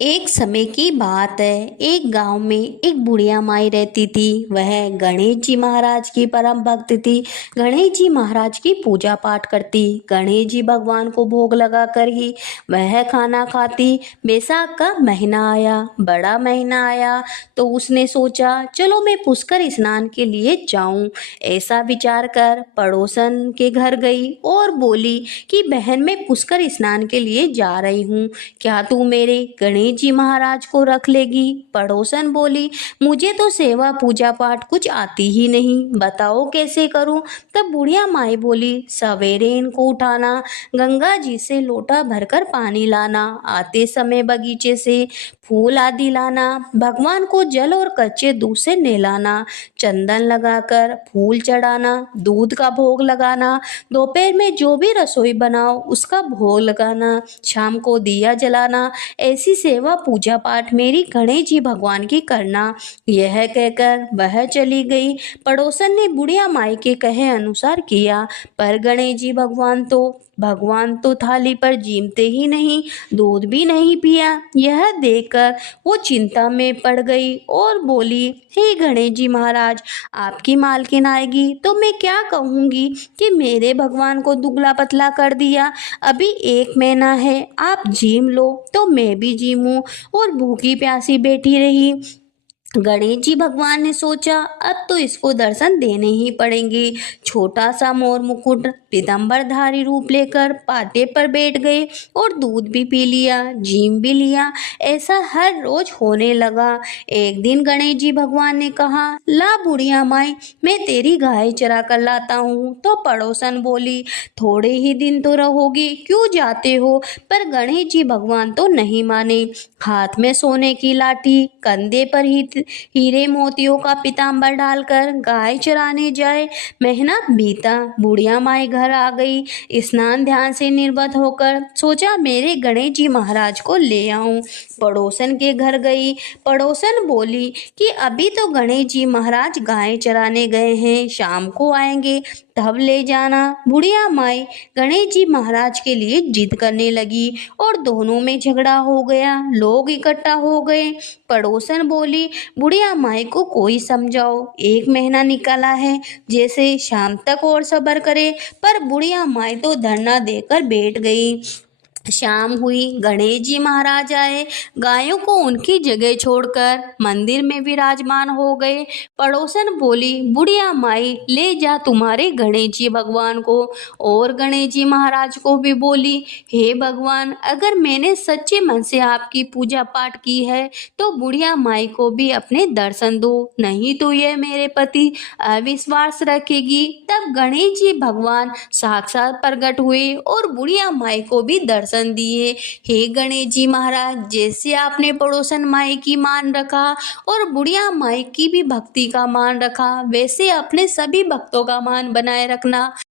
एक समय की बात है। एक गांव में एक बुढ़िया माई रहती थी। वह गणेश जी महाराज की परम भक्त थी। गणेश जी महाराज की पूजा पाठ करती। गणेश जी भगवान को भोग लगा कर ही वह खाना खाती। बैसाख का महीना आया, बड़ा महीना आया, तो उसने सोचा चलो मैं पुष्कर स्नान के लिए जाऊं। ऐसा विचार कर पड़ोसन के घर गई और बोली कि बहन मैं पुष्कर स्नान के लिए जा रही हूँ, क्या तू मेरे गणेश जी महाराज को रख लेगी? पड़ोसन बोली, मुझे तो सेवा पूजा पाठ कुछ आती ही नहीं, बताओ कैसे करूं? तब बुढ़िया माई बोली, सवेरे इनको उठाना, गंगा जी से लोटा भरकर पानी लाना, आते समय बगीचे से फूल आदि लाना, भगवान को जल और कच्चे दूध से नहलाना, चंदन लगाकर फूल चढ़ाना, दूध का भोग लगाना, दोपहर में जो भी रसोई बनाओ उसका भोग लगाना, शाम को दिया जलाना, ऐसी सेवा पूजा पाठ मेरी गणेश जी भगवान की करना। यह कहकर वह चली गई। पड़ोसन ने बुढ़िया माई के कहे अनुसार किया, पर गणेश जी भगवान तो थाली पर जीमते ही नहीं, दूध भी नहीं पिया। यह देखकर वो चिंता में पड़ गई और बोली, हे गणेश जी महाराज, आपकी मालकिन आएगी तो मैं क्या कहूँगी कि मेरे भगवान को दुबला पतला कर दिया। अभी एक महीना है, आप जीम लो तो मैं भी जीमूं और भूखी प्यासी बैठी रही। गणेश जी भगवान ने सोचा अब तो इसको दर्शन देने ही पड़ेंगे। छोटा सा मोर मुकुट पीताम्बरधारी रूप लेकर पाटे पर बैठ गए और दूध भी पी लिया, जीम भी लिया। ऐसा हर रोज होने लगा। एक दिन गणेश जी भगवान ने कहा, ला बुढ़िया माई, मैं तेरी गाय चरा कर लाता हूँ। तो पड़ोसन बोली, थोड़े ही दिन तो रहोगी, क्यों जाते हो? पर गणेश जी भगवान तो नहीं माने। हाथ में सोने की लाठी, कंधे पर ही हीरे मोतियों का पीताम्बर डालकर गाय चराने जाए। महीना बीता, बुढ़िया माई घर आ गई। स्नान ध्यान से निर्वत होकर सोचा मेरे गणेश जी महाराज को ले आऊं। पड़ोसन के घर गई। पड़ोसन बोली कि अभी तो गणेश जी महाराज गाय चराने गए हैं, शाम को आएंगे तब ले जाना। बुढ़िया माई गणेश जी महाराज के लिए जिद करने लगी और दोनों में झगड़ा हो गया। लोग इकट्ठा हो गए। पड़ोसन बोली, बुढ़िया माई को कोई समझाओ, एक महीना निकला है, जैसे शाम तक और सब्र करे। पर बुढ़िया माई तो धरना देकर बैठ गई। शाम हुई, गणेश जी महाराज आए, गायों को उनकी जगह छोड़कर मंदिर में विराजमान हो गए। पड़ोसन बोली, बुढ़िया माई ले जा तुम्हारे गणेश जी भगवान को। और गणेश जी महाराज को भी बोली, हे भगवान, अगर मैंने सच्चे मन से आपकी पूजा पाठ की है तो बुढ़िया माई को भी अपने दर्शन दो, नहीं तो यह मेरे प्रति अविश्वास रखेगी। तब गणेश जी भगवान साक्षात प्रकट हुए और बुढ़िया माई को भी दर्शन दिए। हे गणेश जी महाराज, जैसे आपने पड़ोसन माई की मान रखा और बुढ़िया माई की भी भक्ति का मान रखा, वैसे अपने सभी भक्तों का मान बनाए रखना।